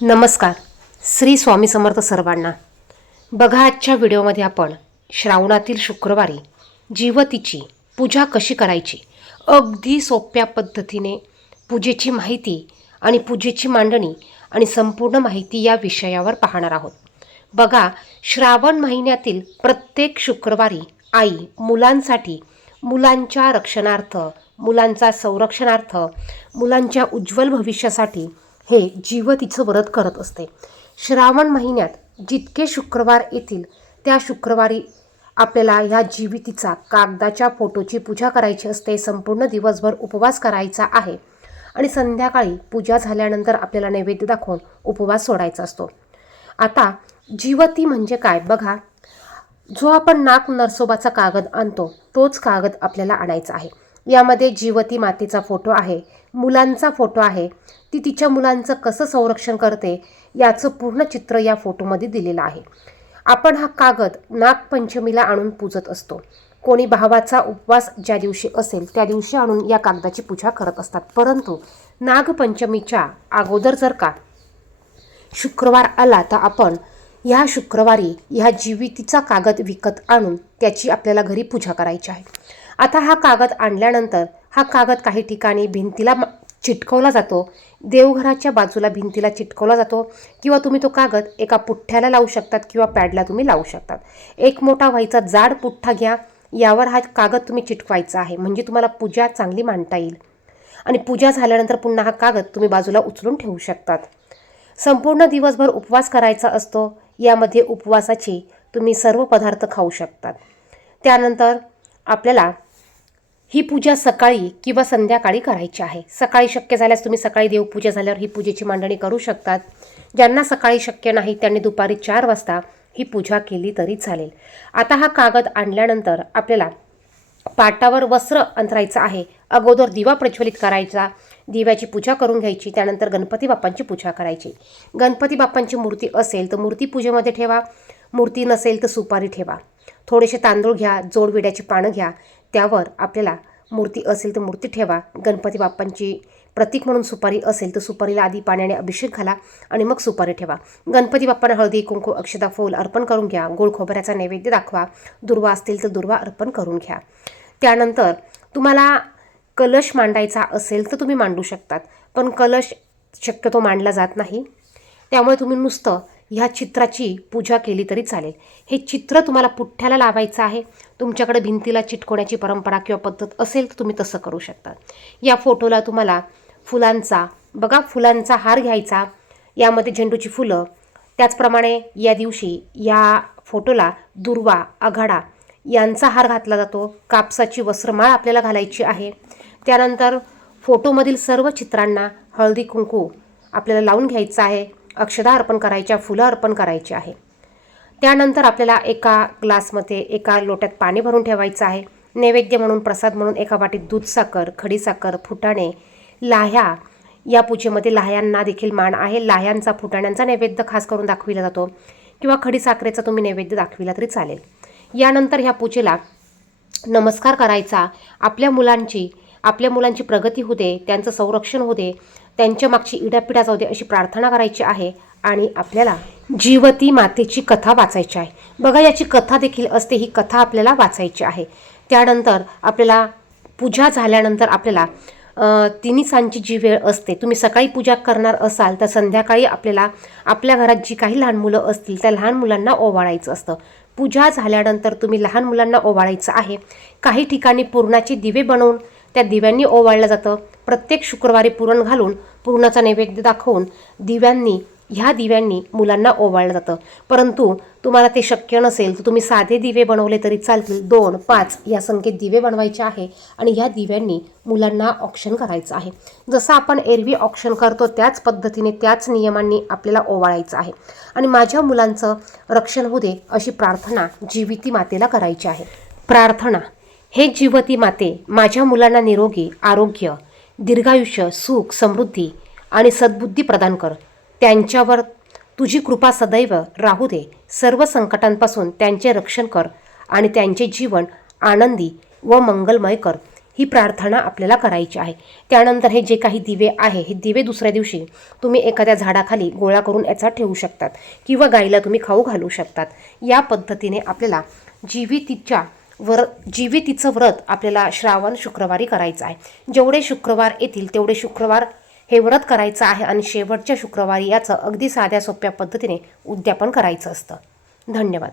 नमस्कार. श्री स्वामी समर्थ सर्वांना. बघा, आजच्या व्हिडिओमध्ये आपण श्रावणातील शुक्रवारी जीवतीची पूजा कशी करायची, अगदी सोप्या पद्धतीने पूजेची माहिती आणि पूजेची मांडणी आणि संपूर्ण माहिती या विषयावर पाहणार आहोत. बघा, श्रावण महिन्यातील प्रत्येक शुक्रवारी आई मुलांसाठी, मुलांच्या रक्षणार्थ, मुलांचा संरक्षणार्थ, मुलांच्या उज्ज्वल भविष्यासाठी हे जीवतीचं व्रत करत असते. श्रावण महिन्यात जितके शुक्रवार येतील त्या शुक्रवारी आपल्याला ह्या जीवितीचा कागदाच्या फोटोची पूजा करायची असते. संपूर्ण दिवसभर उपवास करायचा आहे आणि संध्याकाळी पूजा झाल्यानंतर आपल्याला नैवेद्य दाखवून उपवास सोडायचा असतो. आता जीवती म्हणजे काय बघा, जो आपण नाग नरसोबाचा कागद आणतो तोच कागद आपल्याला आणायचा आहे. यामध्ये जीवती मातेचा फोटो आहे, मुलांचा फोटो आहे, ती तिच्या मुलांचं कसं संरक्षण करते याचं पूर्ण चित्र या फोटोमध्ये दिलेलं आहे. आपण हा कागद नागपंचमीला आणून पूजत असतो. कोणी भावाचा उपवास ज्या दिवशी असेल त्या दिवशी आणून या कागदाची पूजा करत असतात. परंतु नागपंचमीच्या अगोदर जर का शुक्रवार आला तर आपण ह्या शुक्रवारी ह्या जीवितीचा कागद विकत आणून त्याची आपल्याला घरी पूजा करायची आहे. आता हा कागद आणल्यानंतर हा कागद काही ठिकाणी भिंतीला चिटकवला जातो, देवघराच्या बाजूला भिंतीला चिटकवला जातो, किंवा तुम्ही तो कागद एका पुठ्ठ्याला लावू शकतात किंवा पॅडला तुम्ही लावू शकतात. एक मोठा व्हायचा जाड पुठ्ठा घ्या, यावर हा कागद तुम्ही चिटकवायचा आहे, म्हणजे तुम्हाला पूजा चांगली मांडता येईल. आणि पूजा झाल्यानंतर पुन्हा हा कागद तुम्ही बाजूला उचलून ठेवू शकतात. संपूर्ण दिवसभर उपवास करायचा असतो. यामध्ये उपवासाचे तुम्ही सर्व पदार्थ खाऊ शकतात. त्यानंतर आपल्याला ही पूजा सकाळी किंवा संध्याकाळी करायची आहे. सकाळी शक्य झाल्यास तुम्ही सकाळी देवपूजा झाल्यावर ही पूजेची मांडणी करू शकतात. ज्यांना सकाळी शक्य नाही त्यांनी दुपारी 4 वाजता ही पूजा केली तरी चालेल. आता हा कागद आणल्यानंतर आपल्याला पाटावर वस्त्र अंथरायचं आहे. अगोदर दिवा प्रज्वलित करायचा, दिव्याची पूजा करून घ्यायची. त्यानंतर गणपती बाप्पांची पूजा करायची. गणपती बाप्पांची मूर्ती असेल तर मूर्ती पूजेमध्ये ठेवा, मूर्ती नसेल तर सुपारी ठेवा. थोडेसे तांदूळ घ्या, जोडविड्याची पानं घ्या, त्यावर आपल्याला मूर्ती असेल तर मूर्ती ठेवा. गणपती बाप्पांची प्रतीक म्हणून सुपारी असेल तर सुपारीला आधी पाण्याने अभिषेक घाला आणि मग सुपारी ठेवा. गणपती बाप्पांना हळदी, कुंकू, अक्षता, फूल अर्पण करून घ्या. गोड खोबऱ्याचा नैवेद्य दाखवा. दुर्वा असतील तर दुर्वा अर्पण करून घ्या. त्यानंतर तुम्हाला कलश मांडायचा असेल तर तुम्ही मांडू शकतात, पण कलश शक्यतो मांडला जात नाही, त्यामुळे तुम्ही नुसतं ह्या चित्राची पूजा केली तरी चालेल. हे चित्र तुम्हाला पुठ्ठ्याला लावायचं आहे. तुमच्याकडे भिंतीला चिटकवण्याची परंपरा किंवा पद्धत असेल तर तुम्ही तसं करू शकता. या फोटोला तुम्हाला फुलांचा हार घ्यायचा, यामध्ये झेंडूची फुलं. त्याचप्रमाणे या दिवशी या फोटोला दुर्वा, आघाडा यांचा हार घातला जातो. कापसाची वस्त्रमाळ आपल्याला घालायची आहे. त्यानंतर फोटोमधील सर्व चित्रांना हळदी कुंकू आपल्याला लावून घ्यायचं आहे. अक्षदा अर्पण करायच्या, फुलं अर्पण करायची आहे. त्यानंतर आपल्याला एका ग्लासमध्ये एका लोट्यात पाणी भरून ठेवायचं आहे. नैवेद्य म्हणून, प्रसाद म्हणून एका वाटीत दूध साखर, खडीसाखर, फुटाणे, लाह्या. या पूजेमध्ये लाह्यांना देखील मान आहे. लाह्यांचा, फुटाण्यांचा नैवेद्य खास करून दाखविला जातो, किंवा खडीसाखरेचा तुम्ही नैवेद्य दाखविला तरी चालेल. यानंतर ह्या पूजेला नमस्कार करायचा. आपल्या मुलांची प्रगती होऊ दे, त्यांचं संरक्षण होऊ दे, त्यांच्या मागची इडापिडा जाऊ दे अशी प्रार्थना करायची आहे. आणि आपल्याला जीवती मातेची कथा वाचायची आहे. बघा, याची कथा देखील असते, ही कथा आपल्याला वाचायची आहे. त्यानंतर आपल्याला पूजा झाल्यानंतर आपल्याला तिन्हीसांची जी वेळ असते, तुम्ही सकाळी पूजा करणार असाल तर संध्याकाळी आपल्याला आपल्या घरात जी काही लहान मुलं असतील त्या लहान मुलांना ओवाळायचं असतं. पूजा झाल्यानंतर तुम्ही लहान मुलांना ओवाळायचं आहे. काही ठिकाणी पुरणाचे दिवे बनवून त्या दिव्यांनी ओवाळलं जातं. प्रत्येक शुक्रवारी पुरण घालून पुरणाचा नैवेद्य दाखवून ह्या दिव्यांनी मुलांना ओवाळलं जातं. परंतु तुम्हाला ते शक्य नसेल तर तुम्ही साधे दिवे बनवले तरी चालतील. 2, 5 या संख्येत दिवे बनवायचे आहे आणि ह्या दिव्यांनी मुलांना औक्षण करायचं आहे. जसं आपण एरवी औक्षण करतो त्याच पद्धतीने, त्याच नियमांनी आपल्याला ओवाळायचं आहे. आणि माझ्या मुलांचं रक्षण होऊ दे अशी प्रार्थना जीविती मातेला करायची आहे. प्रार्थना: हे जीवती माते, माझ्या मुलांना निरोगी आरोग्य, दीर्घायुष्य, सुख, समृद्धी आणि सद्बुद्धी प्रदान कर. त्यांच्यावर तुझी कृपा सदैव राहू दे. सर्व संकटांपासून त्यांचे रक्षण कर आणि त्यांचे जीवन आनंदी व मंगलमय कर. ही प्रार्थना आपल्याला करायची आहे. त्यानंतर हे जे काही दिवे आहे, हे दिवे दुसऱ्या दिवशी तुम्ही एखाद्या झाडाखाली गोळा करून याचा ठेवू शकतात किंवा गाईला तुम्ही खाऊ घालू शकतात. या पद्धतीने आपल्याला जीवितीचं व्रत आपल्याला श्रावण शुक्रवारी करायचं आहे. जेवढे शुक्रवार येतील तेवढे शुक्रवार हे व्रत करायचं आहे आणि शेवटच्या शुक्रवारी याचं अगदी साध्या सोप्या पद्धतीने उद्यापन करायचं असतं. धन्यवाद.